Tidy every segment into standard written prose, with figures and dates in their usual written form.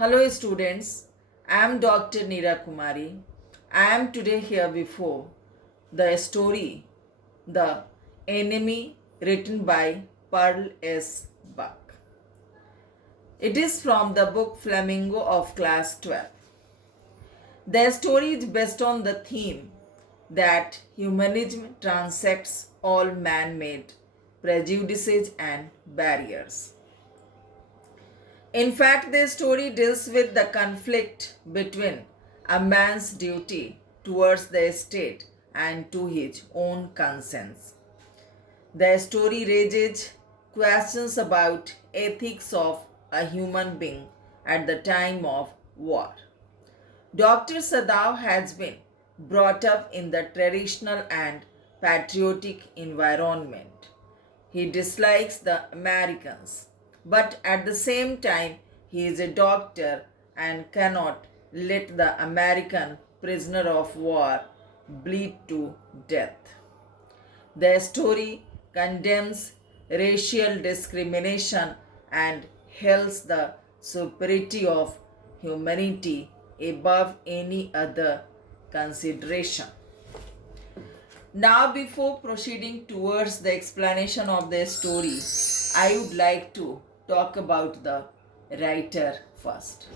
Hello students, I am Dr. NIRA Kumari. I am today here before the story The Enemy written by Pearl S. Buck. It is from the book Flamingo of class 12. The story is based on the theme that humanism transcends all man-made prejudices and barriers. In fact, the story deals with the conflict between a man's duty towards the state and to his own conscience. The story raises questions about ethics of a human being at the time of war. Dr. Sadao has been brought up in the traditional and patriotic environment. He dislikes the Americans, but at the same time, he is a doctor and cannot let the American prisoner of war bleed to death. The story condemns racial discrimination and hails the superiority of humanity above any other consideration. Now, before proceeding towards the explanation of the story, I would like to talk about the writer first.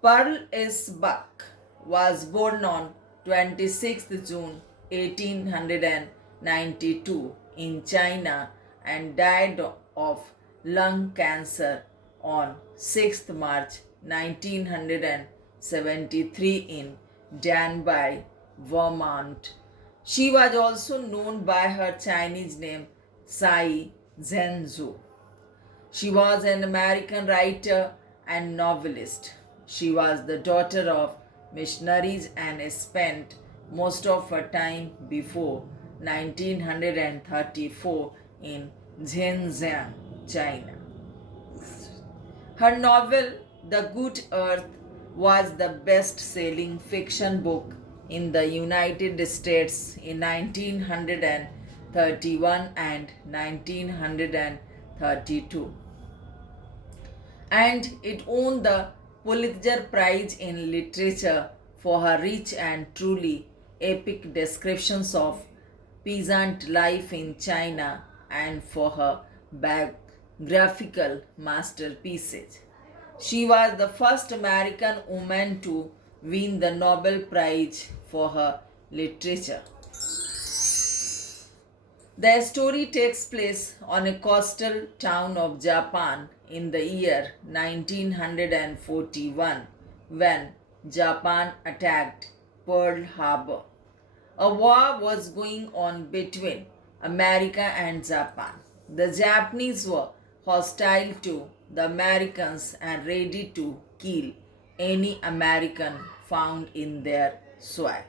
Pearl S. Buck was born on 26th June 1892 in China and died of lung cancer on 6th March 1973 in Danby, Vermont. She was also known by her Chinese name Sai Zhenzhou. She was an American writer and novelist. She was the daughter of missionaries and spent most of her time before 1934 in Zhenjiang, China. Her novel, The Good Earth, was the best-selling fiction book in the United States in 1931 and 1932. And it won the Pulitzer Prize in Literature for her rich and truly epic descriptions of peasant life in China and for her biographical masterpieces. She was the first American woman to win the Nobel Prize for her literature. The story takes place on a coastal town of Japan in the year 1941 when Japan attacked Pearl Harbor. A war was going on between America and Japan. The Japanese were hostile to the Americans and ready to kill any American found in their soil.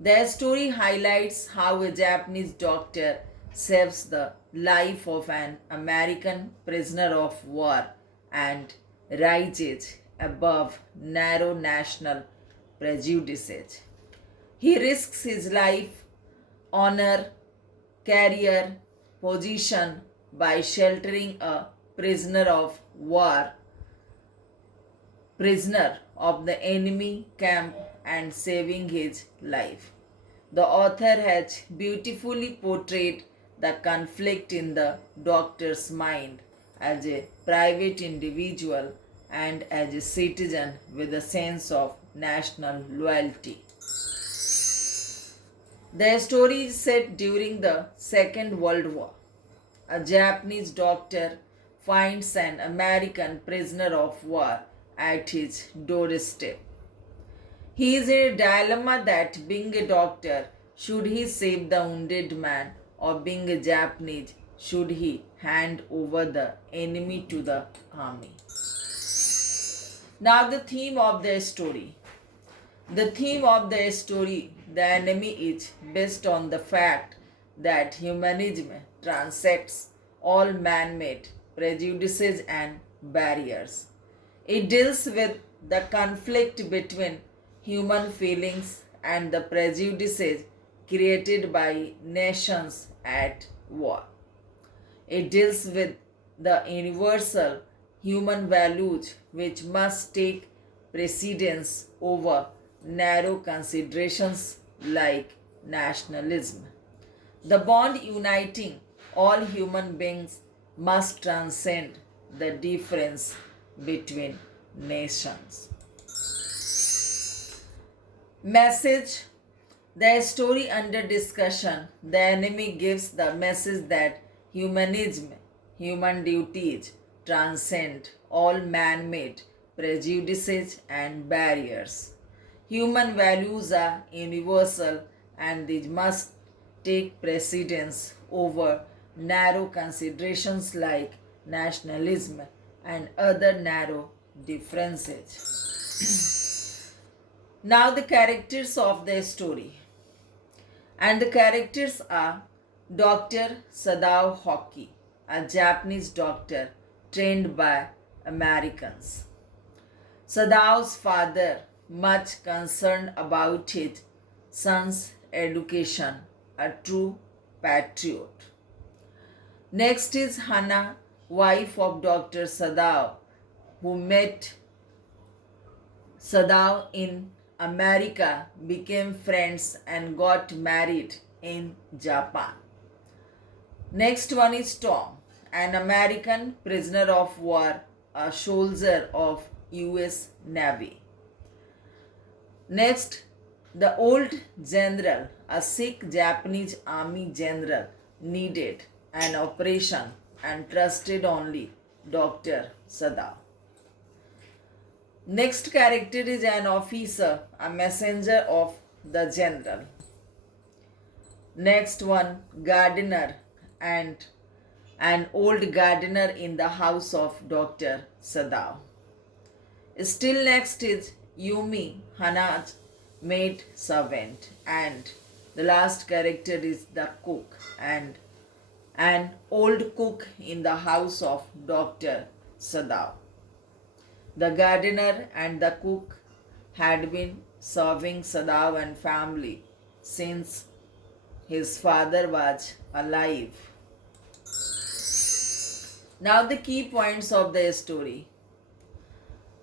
The story highlights how a Japanese doctor saves the life of an American prisoner of war and rises above narrow national prejudices. He risks his life, honor, career, position by sheltering a prisoner of war, prisoner of the enemy camp and saving his life. The author has beautifully portrayed the conflict in the doctor's mind as a private individual and as a citizen with a sense of national loyalty. The story is set during the Second World War. A Japanese doctor finds an American prisoner of war at his doorstep. He is in a dilemma that being a doctor, should he save the wounded man, or being a Japanese, should he hand over the enemy to the army? Now the theme of the story. The theme of the story, The Enemy, is based on the fact that humanism transcends all man-made prejudices and barriers. It deals with the conflict between human feelings and the prejudices created by nations at war. It deals with the universal human values which must take precedence over narrow considerations like nationalism. The bond uniting all human beings must transcend the difference between nations. Message: the story under discussion, the enemy gives the message that humanism, human duties, transcend all man made prejudices and barriers. Human values are universal and these must take precedence over narrow considerations like nationalism and other narrow differences. Now, the characters of the story. And the characters are Dr. Sadao Hockey, a Japanese doctor trained by Americans. Sadao's father, much concerned about his son's education, a true patriot. Next is Hana, wife of Dr. Sadao, who met Sadao in America, became friends and got married in Japan. Next one is Tom, an American prisoner of war, a soldier of US Navy. Next, the old general, a sick Japanese army general, needed an operation and trusted only Dr. Sadao. Next character is an officer, a messenger of the general. Next one, gardener, and an old gardener in the house of Dr. Sadao. Still next is Yumi, Hana's maid servant, and the last character is the cook and an old cook in the house of Dr. Sadao. The gardener and the cook had been serving Sadao and family since his father was alive. Now the key points of the story.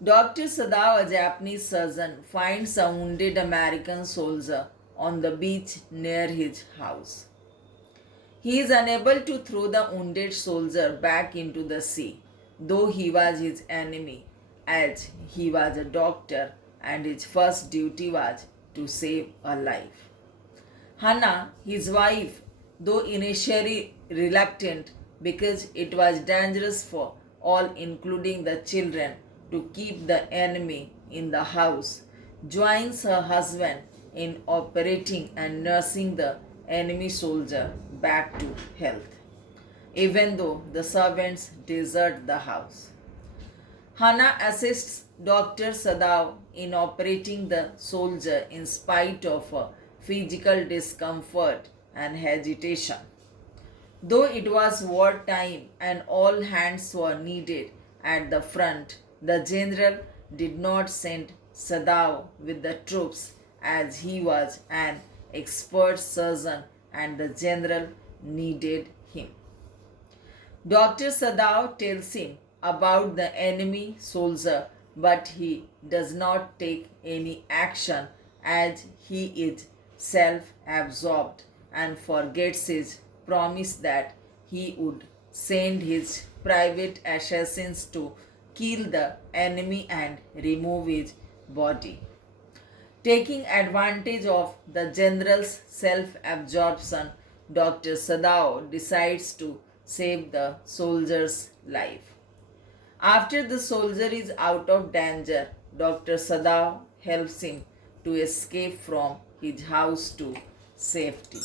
Dr. Sadao, a Japanese surgeon, finds a wounded American soldier on the beach near his house. He is unable to throw the wounded soldier back into the sea, though he was his enemy, as he was a doctor and his first duty was to save a life. Hana, his wife, though initially reluctant because it was dangerous for all, including the children, to keep the enemy in the house, joins her husband in operating and nursing the enemy soldier back to health, even though the servants desert the house. Hana assists Dr. Sadao in operating the soldier in spite of her physical discomfort and hesitation. Though it was wartime and all hands were needed at the front, the general did not send Sadao with the troops as he was an expert surgeon and the general needed him. Dr. Sadao tells him about the enemy soldier, but he does not take any action as he is self-absorbed and forgets his promise that he would send his private assassins to kill the enemy and remove his body. Taking advantage of the general's self-absorption, Dr. Sadao decides to save the soldier's life. After the soldier is out of danger, Dr. Sadao helps him to escape from his house to safety.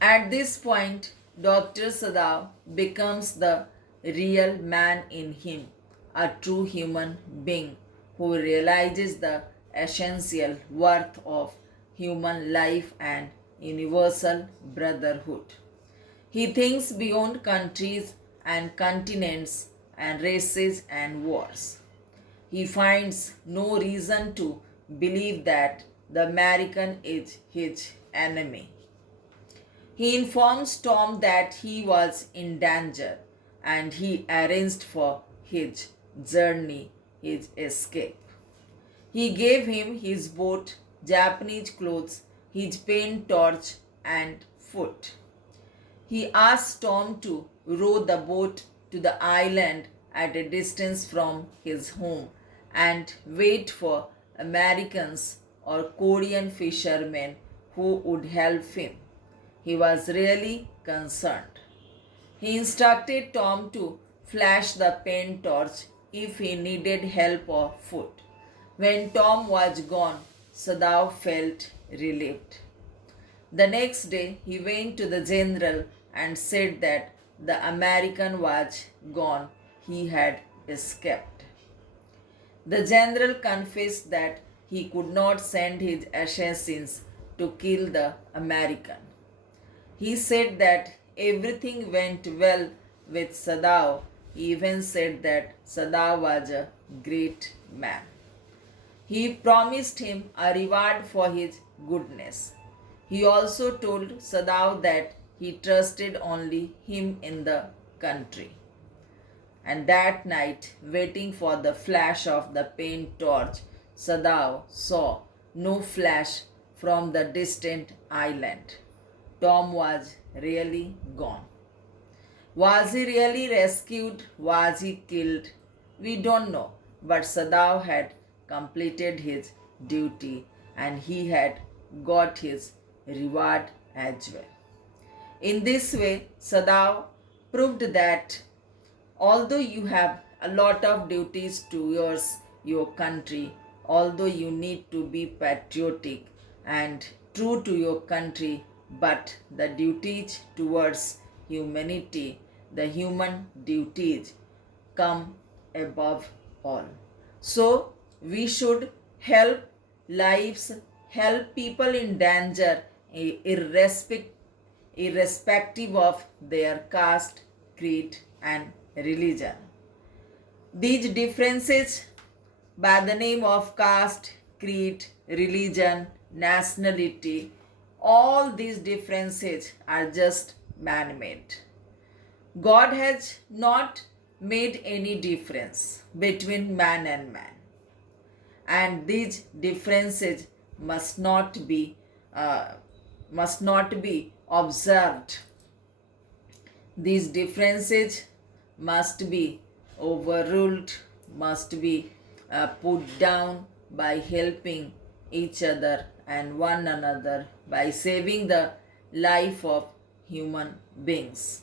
At this point, Dr. Sadao becomes the real man in him, a true human being who realizes the essential worth of human life and universal brotherhood. He thinks beyond countries and continents and races and wars. He finds no reason to believe that the American is his enemy. He informs Tom that he was in danger, and he arranged for his journey, his escape. He gave him his boat, Japanese clothes, his paint torch, and food. He asked Tom to row the boat to the island at a distance from his home and wait for Americans or Korean fishermen who would help him. He was really concerned. He instructed Tom to flash the paint torch if he needed help or food. When Tom was gone, Sadao felt relieved. The next day, he went to the general and said that the American was gone, he had escaped. The general confessed that he could not send his assassins to kill the American. He said that everything went well with Sadao. He even said that Sadao was a great man. He promised him a reward for his goodness. He also told Sadao that he trusted only him in the country. And that night, waiting for the flash of the paint torch, Sadao saw no flash from the distant island. Tom was really gone. Was he really rescued? Was he killed? We don't know. But Sadao had completed his duty and he had got his reward as well. In this way, Sadao proved that although you have a lot of duties towards your country, although you need to be patriotic and true to your country, but the duties towards humanity, the human duties come above all. So we should help lives, help people in danger, irrespective of their caste, creed, and religion. These differences by the name of caste, creed, religion, nationality, all these differences are just man-made. God has not made any difference between man and man. And these differences must not be observed. These differences must be overruled, must be put down by helping each other and one another, by saving the life of human beings,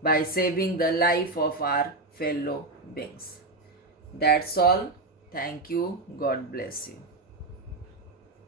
by saving the life of our fellow beings. That's all. Thank you. God bless you.